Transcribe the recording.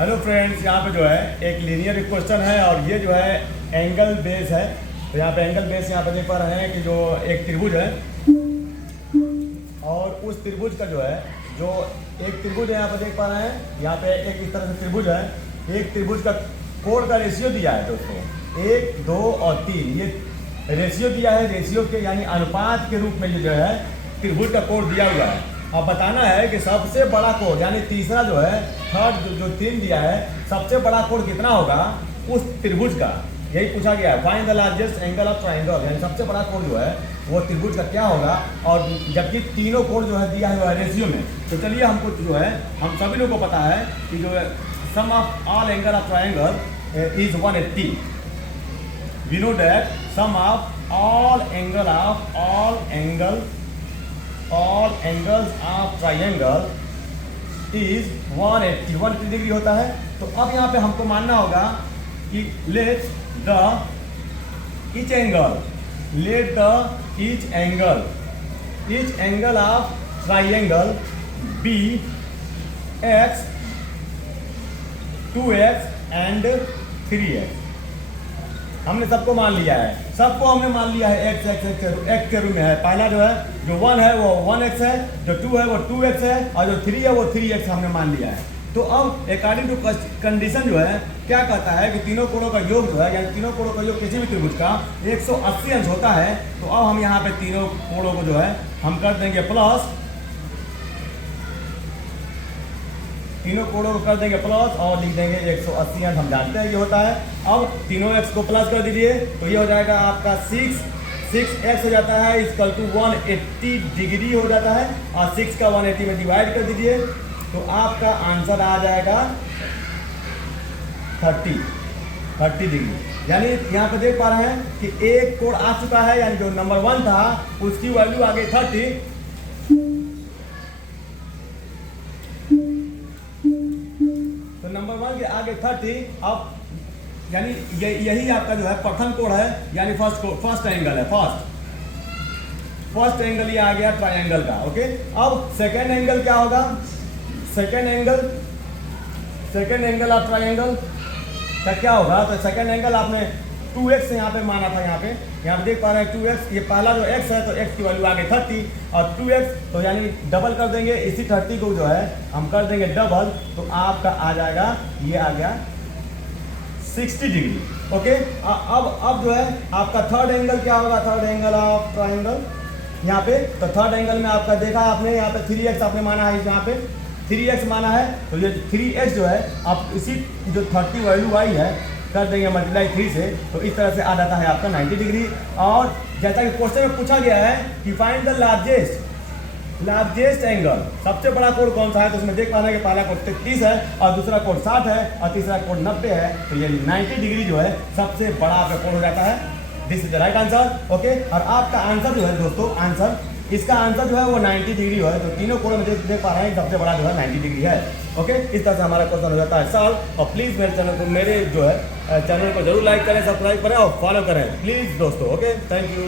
Hello friends, यहाँ पे जो है एक लीनियर इक्वेशन है और ये जो है एंगल बेस है। तो यहाँ पे एंगल बेस यहाँ पे देख पा रहे हैं कि जो एक त्रिभुज है और उस त्रिभुज का जो है एक त्रिभुज है, यहाँ पे देख पा रहे हैं। यहाँ पे एक इस तरह से त्रिभुज है। एक त्रिभुज का कोण का रेशियो दिया है दोस्तों, 1, 2 और 3 ये रेशियो दिया है। रेशियो के यानी अनुपात के रूप में ये जो है त्रिभुज का कोण दिया हुआ है। अब बताना है कि सबसे बड़ा कोण यानी तीसरा जो है थर्ड जो 3 दिया है, सबसे बड़ा कोण कितना होगा उस त्रिभुज का, यही पूछा गया है। Find the largest angle of triangle, यानी सबसे बड़ा कोण जो है वो त्रिभुज का क्या होगा, और जबकि तीनों कोण जो है दिया हुआ है रेशियो में। तो चलिए हमको जो है हम सभी लोगों को पता है कि जो है sum of all angle of triangle is 180। We know that sum of all angles of triangle is 180 degree होता है। तो अब यहाँ पे हमको मानना होगा कि let the each angle of triangle be x 2x and 3x। हमने सबको मान लिया है, हमने मान लिया है x के रूप में है। पहला जो है जो 1 है वो 1x है, जो 2 है वो 2x है और जो 3 है वो 3x हमने मान लिया है। तो अब अकॉर्डिंग टू कंडीशन जो है क्या कहता है कि तीनों कोणों का योग जो है, यानी तीनों कोणों का योग किसी भी त्रिभुज का 180 अंश होता है। तो अब हम यहाँ पे तीनों कोणों को जो है हम कर देंगे प्लस, तीनों कोणों को कर देंगे प्लस और लिख देंगे 180 अंश। हम जानते हैं ये होता है। अब तीनों x को प्लस कर दीजिए तो ये हो जाएगा आपका 6x हो जाता है इक्वल टू 180 डिग्री हो जाता है, और 6 का 180 में डिवाइड कर दीजिए तो आपका आंसर आ जाएगा 30 डिग्री। यानी यहाँ पे देख पा रहे हैं कि एक कोण आ चुका है, यानी जो नंबर 1 था उसकी वैल्यू आ गई 30। तो नंबर 1 के आगे 30। अब यानी यही आपका जो है प्रथम कोण है, यानी फर्स्ट एंगल है। फर्स्ट एंगल ये आ गया ट्रायंगल का। ओके, अब सेकेंड एंगल क्या होगा? सेकेंड एंगल ऑफ ट्रायंगल का क्या होगा? तो सेकेंड एंगल आपने 2x यहाँ पे माना था। यहाँ पे देख पा रहे हैं 2x, ये पहला जो x है तो x की वैल्यू आ गई 30 और 2x तो यानी डबल कर देंगे। इसी 30 को जो है हम कर देंगे डबल, तो आपका आ जाएगा, ये आ गया 60 डिग्री। ओके, अब जो है आपका थर्ड एंगल क्या होगा? थर्ड एंगल ऑफ ट्रायंगल यहाँ पे, तो थर्ड एंगल में आपका देखा आपने यहाँ पे 3x आपने माना है, यहाँ पे 3x माना है। तो ये 3x जो है आप इसी जो 30 वैल्यू आई है कर देंगे मल्टीप्लाई 3 से, तो इस तरह से आ जाता है आपका 90 डिग्री। और जैसा कि क्वेश्चन में पूछा गया है कि फाइंड द लार्जेस्ट एंगल, सबसे बड़ा कोण कौन सा है? तो उसमें देख पा रहे हैं कि पहला कोण 30 है और दूसरा कोण 60 है और तीसरा कोण 90 है। तो ये 90 डिग्री जो है सबसे बड़ा आपका कोण हो जाता है। This is the right answer. Okay, और आपका आंसर जो है दोस्तों, इसका आंसर जो है वो 90 डिग्री है। तो तीनों कोण में देख पा रहे हैं सबसे बड़ा जो है 90 डिग्री है। ओके, इस तरह से हमारा क्वेश्चन हो जाता है सॉल्व। और प्लीज़ मेरे जो है चैनल को जरूर लाइक करें, सब्सक्राइब करें और फॉलो करें प्लीज़ दोस्तों। Okay, thank you.